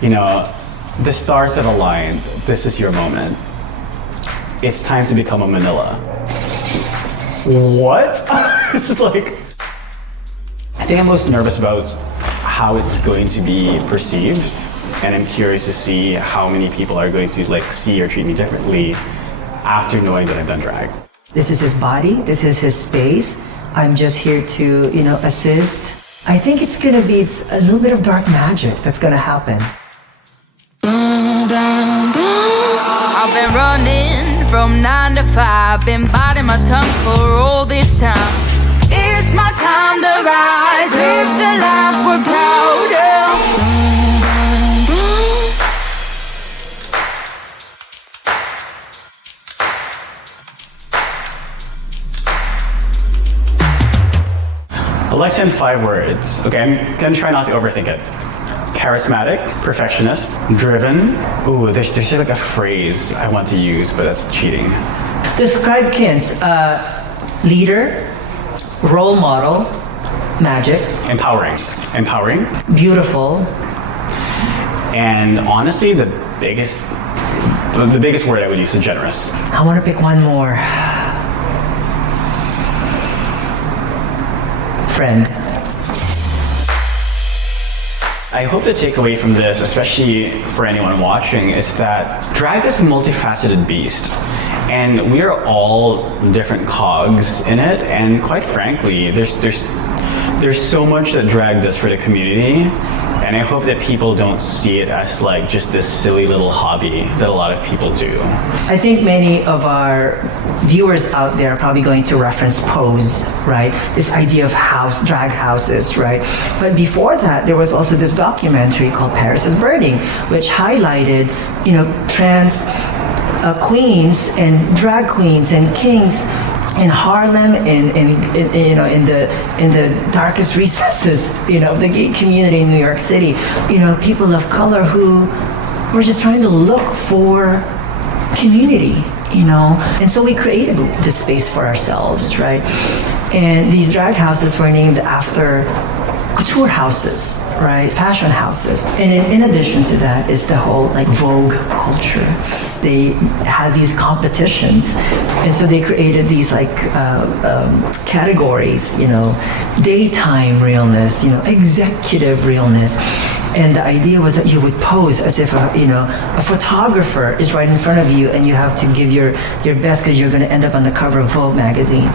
You know, the stars have aligned. This is your moment. It's time to become a Manila. What? It's just like, I think I'm most nervous about how it's going to be perceived, and I'm curious to see how many people are going to like see or treat me differently after knowing that I've done drag. This is his body, this is his space. I'm just here to, assist. I think it's gonna be a little bit of dark magic that's gonna happen. I've been running from 9 to 5, been biting my tongue for all this time. It's my time to rise, live the life we're proud of. Aleksa in 5 words. Okay, I'm gonna try not to overthink it. Charismatic, perfectionist, driven. Ooh, there's like a phrase I want to use, but that's cheating. Describe Kince. Leader, role model, magic. Empowering. Beautiful. And honestly, the biggest word I would use is generous. I want to pick one more. Friend. I hope the takeaway from this, especially for anyone watching, is that drag is a multifaceted beast. And we are all different cogs in it, and quite frankly, there's so much that drag does for the community, and I hope that people don't see it as like just this silly little hobby that a lot of people do. I think many of our viewers out there are probably going to reference Pose, right? This idea of drag houses, right? But before that, there was also this documentary called Paris is Burning, which highlighted, trans queens and drag queens and kings in Harlem, in the darkest recesses, of the gay community in New York City. People of color who were just trying to look for community. And so we created this space for ourselves, right? And these drag houses were named after couture houses, right? Fashion houses. And in addition to that is the whole Vogue culture. They had these competitions, and so they created these categories, daytime realness, executive realness. And the idea was that you would pose as if a photographer is right in front of you, and you have to give your best because you're going to end up on the cover of Vogue magazine.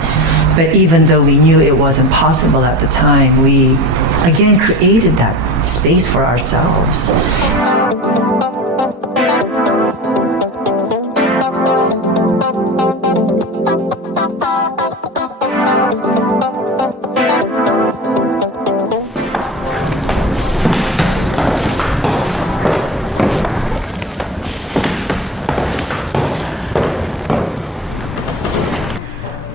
But even though we knew it wasn't possible at the time, we again created that space for ourselves.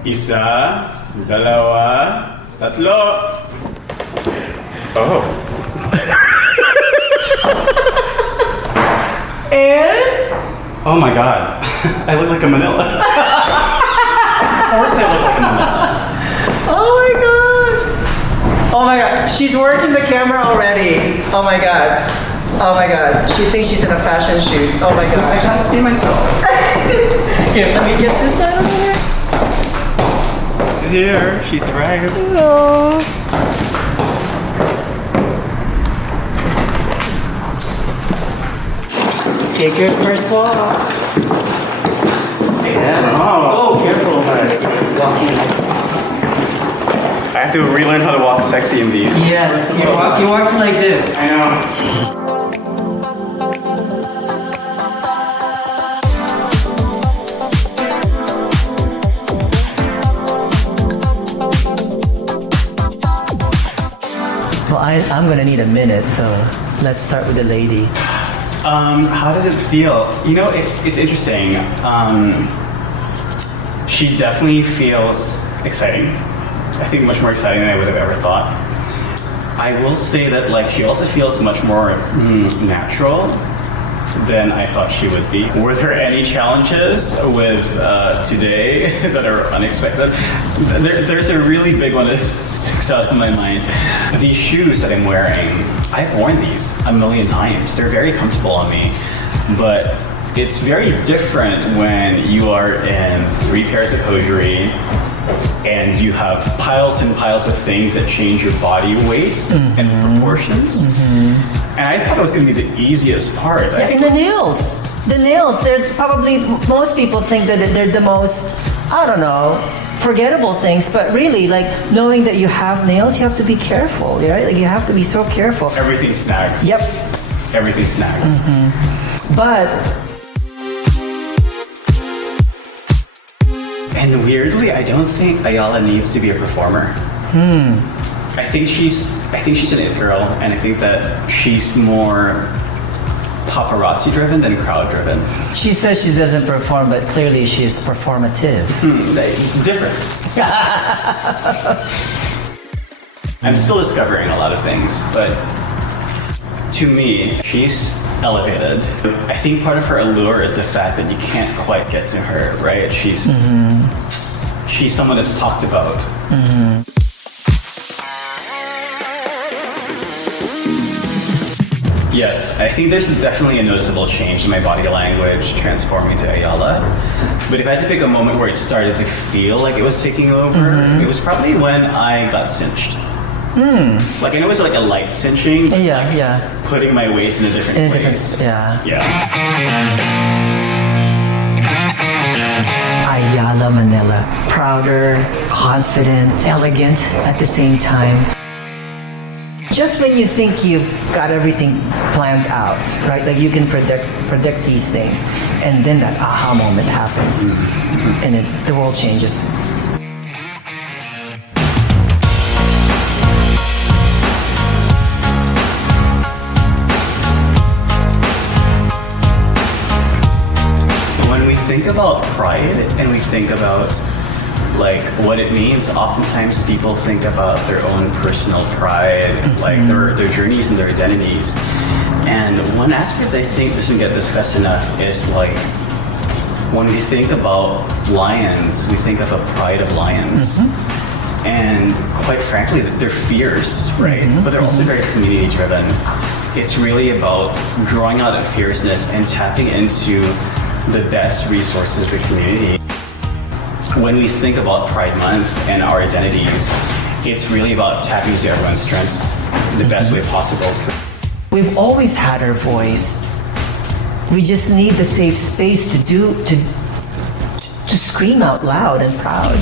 Isa, dalawa, tatlo. Oh. And? Oh my god. I look like a Manila. Of course I look like a Manila. Oh my gosh. Oh my god. She's working the camera already. Oh my god. Oh my god. She thinks she's in a fashion shoot. Oh my god. I can't see myself. Here, let me get this out of here. Here, she's arrived. Hello. Take your first walk. Yeah. Oh, careful. Walking. I have to relearn how to walk sexy in these. Yes, you're walking like this. I know. Well, I'm gonna need a minute, so let's start with the lady. How does it feel? It's interesting. She definitely feels exciting. I think much more exciting than I would have ever thought. I will say that she also feels much more natural than I thought she would be. Were there any challenges with today that are unexpected? There's a really big one that sticks out in my mind. These shoes that I'm wearing, I've worn these a million times. They're very comfortable on me, but it's very different when you are in 3 pairs of hosiery and you have piles and piles of things that change your body weight and proportions. And I thought it was going to be the easiest part. Yeah, and the nails. The nails, they're probably, most people think that they're the most, I don't know, forgettable things, but really, like, knowing that you have nails, you have to be careful, right? Like, you have to be so careful. Everything snags. Yep. Everything snags. But... And weirdly, I don't think Ayala needs to be a performer. I think she's an it girl, and I think that she's more paparazzi driven than crowd driven. She says she doesn't perform, but clearly she's performative. Different. I'm still discovering a lot of things, but to me, she's elevated. I think part of her allure is the fact that you can't quite get to her, right? She's someone that's talked about. Yes, I think there's definitely a noticeable change in my body language transforming to Ayala. But if I had to pick a moment where it started to feel like it was taking over, it was probably when I got cinched. Like, I know it was like a light cinching. Yeah. Putting my waist in a different place. Yeah. Ayala Manila. Prouder, confident, elegant at the same time. Just when you think you've got everything planned out, right? Like, you can predict these things, and then that aha moment happens, and the world changes. When we think about pride and we think about like what it means, oftentimes people think about their own personal pride, like their journeys and their identities. And one aspect I think doesn't get discussed enough is like when we think about lions, we think of a pride of lions. And quite frankly, they're fierce, right? But they're also very community driven. It's really about drawing out that fierceness and tapping into the best resources of the community. When we think about Pride Month and our identities, it's really about tapping into everyone's strengths the best way possible. We've always had our voice. We just need the safe space to scream out loud and proud.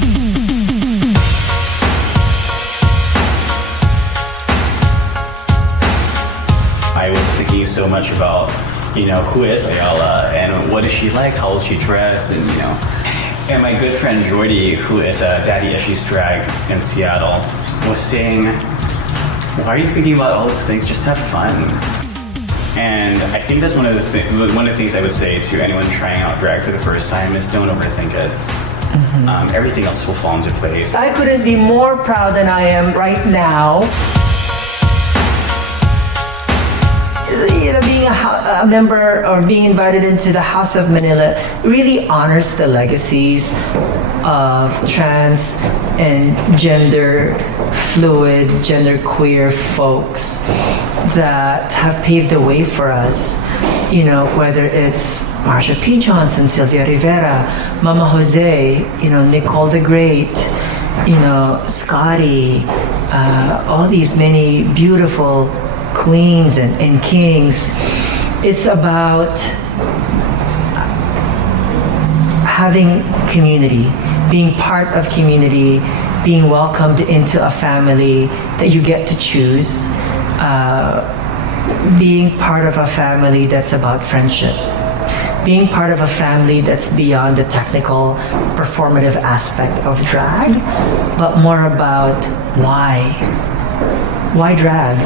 I was thinking so much about, who is Ayala and what is she like, how will she dress, and And my good friend Jordy, who is a daddy issues drag in Seattle, was saying, why are you thinking about all these things? Just have fun. And I think that's one of the things I would say to anyone trying out drag for the first time is don't overthink it. Everything else will fall into place. I couldn't be more proud than I am right now. Being a member or being invited into the House of Manila really honors the legacies of trans and gender fluid, gender queer folks that have paved the way for us. Whether it's Marsha P. Johnson, Sylvia Rivera, Mama Jose, Nicole the Great, Scotty, all these many beautiful queens and kings. It's about having community, being part of community, being welcomed into a family that you get to choose, being part of a family that's about friendship, being part of a family that's beyond the technical, performative aspect of drag, but more about why. Why drag?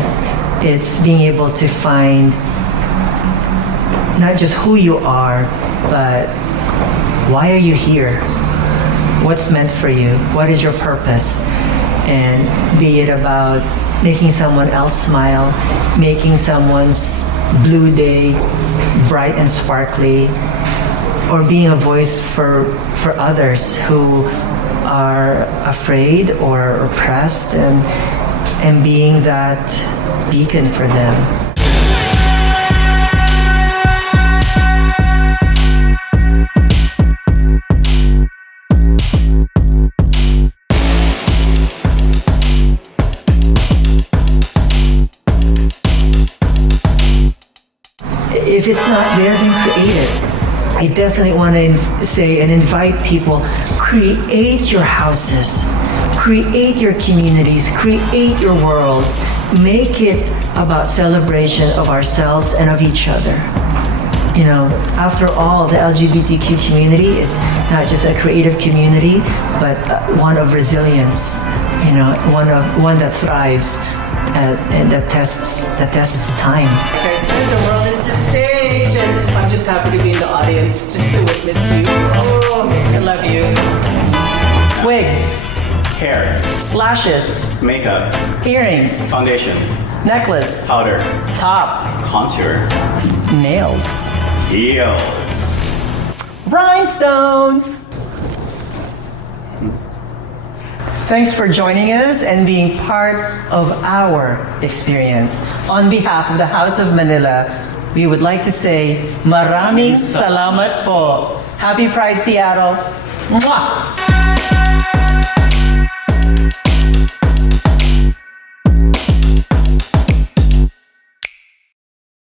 It's being able to find not just who you are, but why are you here? What's meant for you? What is your purpose? And be it about making someone else smile, making someone's blue day bright and sparkly, or being a voice for others who are afraid or oppressed and being that beacon for them. If it's not there, then create it. I definitely want to say and invite people, create your houses, create your communities, create your worlds, make it about celebration of ourselves and of each other. You know, after all, the LGBTQ community is not just a creative community, but one of resilience, you know, one that thrives and that tests time. Like I said, the world is just stage, and I'm just happy to be in the audience just to witness you. Oh, I love you. Wig, Hair, lashes, makeup, earrings, foundation, necklace, powder, top, contour, nails, heels. rhinestones. Thanks for joining us and being part of our experience. On behalf of the House of Manila, we would like to say, maraming salamat po. Happy Pride, Seattle. Mwah!